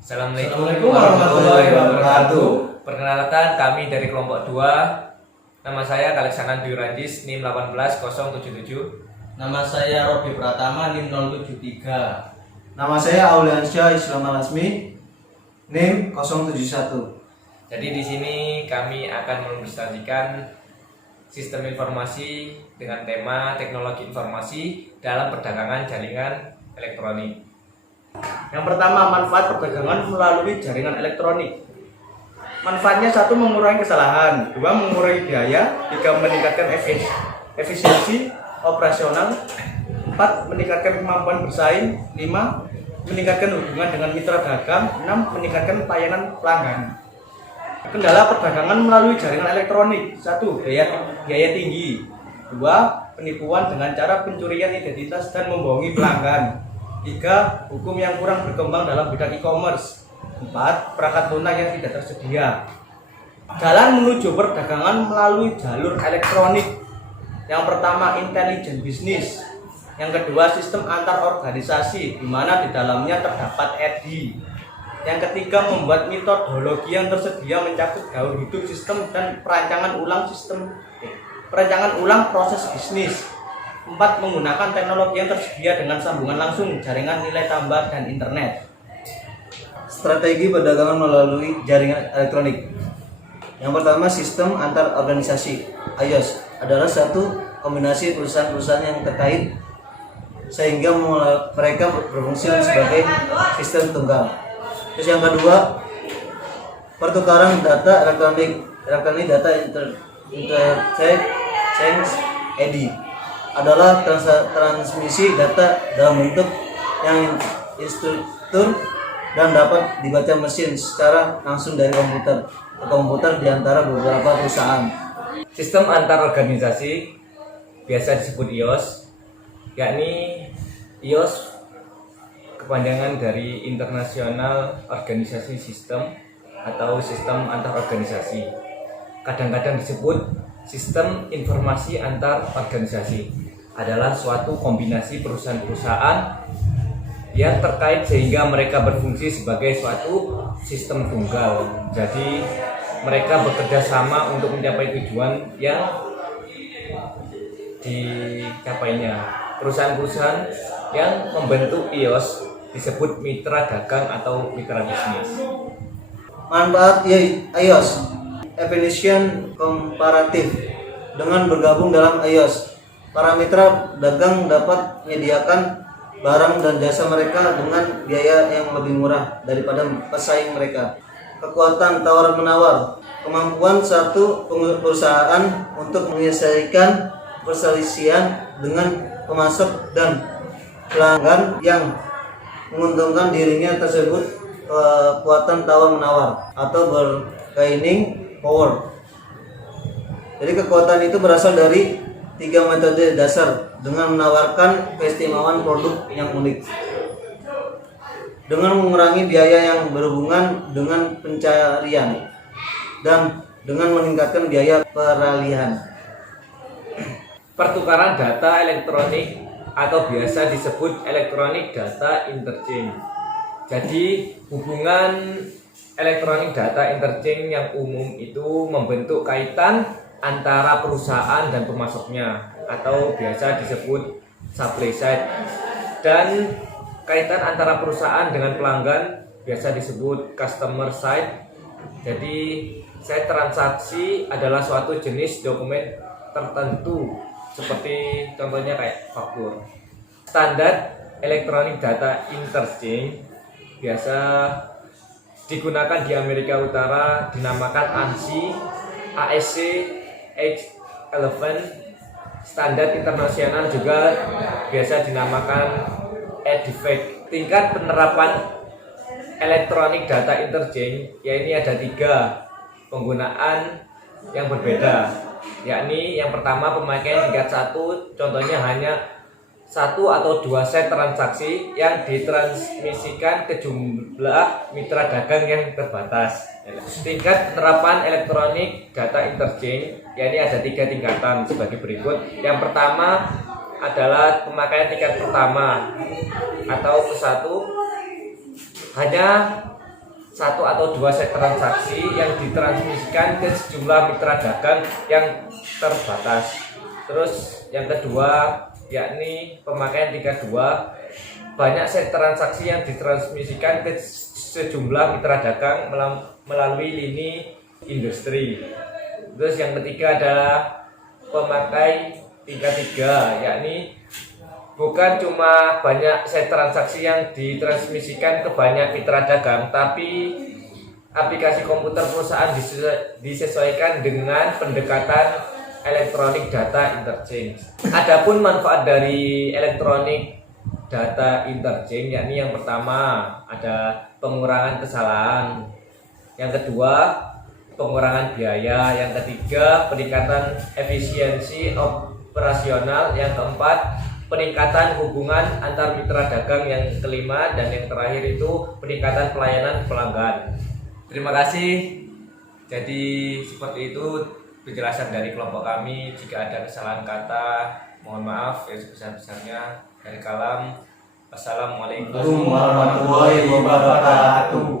Assalamualaikum warahmatullahi wabarakatuh. Perkenalkan, kami dari kelompok 2. Nama saya Kaleksanan Dwi Ranjis, NIM 18077. Nama saya Robi Pratama, NIM 073. Nama saya Auliansyah Islam Alasmi, NIM 071. Jadi di sini kami akan melestarikan sistem informasi dengan tema teknologi informasi dalam perdagangan jaringan elektronik. Yang pertama, manfaat perdagangan melalui jaringan elektronik. Manfaatnya: 1. Mengurangi kesalahan, 2. Mengurangi biaya, 3. Meningkatkan efisiensi operasional, 4. Meningkatkan kemampuan bersaing, 5. Meningkatkan hubungan dengan mitra dagang, 6. Meningkatkan pelayanan pelanggan. Kendala perdagangan melalui jaringan elektronik: 1. Biaya tinggi, 2. Penipuan dengan cara pencurian identitas dan membohongi pelanggan, 3. Hukum yang kurang berkembang dalam bidang e-commerce, 4. Perangkat lunak yang tidak tersedia. Jalan menuju perdagangan melalui jalur elektronik: yang pertama, intelligent business; yang kedua, sistem antar organisasi, di mana di dalamnya terdapat EDI; yang ketiga, membuat metodologi yang tersedia mencakup gaun hidup sistem dan perancangan ulang proses bisnis; 4. Menggunakan teknologi yang tersedia dengan sambungan langsung, jaringan nilai tambah, dan internet. Strategi perdagangan melalui jaringan elektronik. Yang pertama, sistem antar organisasi. iOS adalah satu kombinasi perusahaan-perusahaan yang terkait sehingga mereka berfungsi sebagai sistem tunggal. Terus yang kedua, pertukaran data elektronik data interchange EDI adalah transmisi data dalam bentuk yang instruktur dan dapat dibaca mesin secara langsung dari komputer ke komputer di antara beberapa perusahaan. Sistem antar organisasi biasa disebut IOS, yakni IOS kepanjangan dari International Organisasi System atau sistem antar organisasi. Kadang-kadang disebut sistem informasi antar organisasi, adalah suatu kombinasi perusahaan-perusahaan yang terkait sehingga mereka berfungsi sebagai suatu sistem tunggal. Jadi mereka bekerja sama untuk mencapai tujuan yang dicapainya. Perusahaan-perusahaan yang membentuk IOS disebut mitra dagang atau mitra bisnis. Manfaat iOS: efisien komparatif. Dengan bergabung dalam iOS, para mitra dagang dapat menyediakan barang dan jasa mereka dengan biaya yang lebih murah daripada pesaing mereka. Kekuatan tawar-menawar: kemampuan satu perusahaan untuk menyelesaikan perselisihan dengan pemasok dan pelanggan yang menguntungkan dirinya tersebut. Kekuatan tawar-menawar atau bargaining power. Jadi kekuatan itu berasal dari 3 metode dasar dengan menawarkan keistimewaan produk yang unik, dengan mengurangi biaya yang berhubungan dengan pencarian, dan dengan meningkatkan biaya peralihan. Pertukaran data elektronik atau biasa disebut electronic data interchange. Jadi hubungan elektronik data interchange yang umum itu membentuk kaitan antara perusahaan dan pemasoknya atau biasa disebut supply side, dan kaitan antara perusahaan dengan pelanggan biasa disebut customer side. Jadi side transaksi adalah suatu jenis dokumen tertentu seperti contohnya kayak faktur. Standar electronic data interchange biasa digunakan di Amerika Utara dinamakan ANSI, ASC H11. Standar internasional juga biasa dinamakan EDIFACT. Tingkat penerapan elektronik data interchange, ini ada 3 penggunaan yang berbeda, yakni yang pertama, pemakaian tingkat 1, contohnya hanya 1 atau 2 set transaksi yang ditransmisikan ke jumlah mitra dagang yang terbatas. Tingkat penerapan elektronik data interchange, ini ada 3 tingkatan sebagai berikut. Yang pertama adalah pemakaian tingkat pertama atau ke-1, hanya satu atau dua set transaksi yang ditransmisikan ke sejumlah mitra dagang yang terbatas. Terus yang kedua yakni pemakaian tingkat 2, banyak set transaksi yang ditransmisikan ke sejumlah mitra dagang melalui lini industri. Terus yang ketiga adalah pemakai tingkat 3, yakni bukan cuma banyak set transaksi yang ditransmisikan ke banyak mitra dagang, tapi aplikasi komputer perusahaan disesuaikan dengan pendekatan elektronik data interchange. Adapun manfaat dari elektronik data interchange yakni yang pertama ada pengurangan kesalahan, yang kedua pengurangan biaya, yang ketiga peningkatan efisiensi operasional, yang keempat peningkatan hubungan antar mitra dagang, yang kelima dan yang terakhir itu peningkatan pelayanan pelanggan. Terima kasih. Jadi seperti itu penjelasan dari kelompok kami. Jika ada kesalahan kata, mohon maaf yang sebesar-besarnya. Dari kalam, wassalamualaikum warahmatullahi wabarakatuh.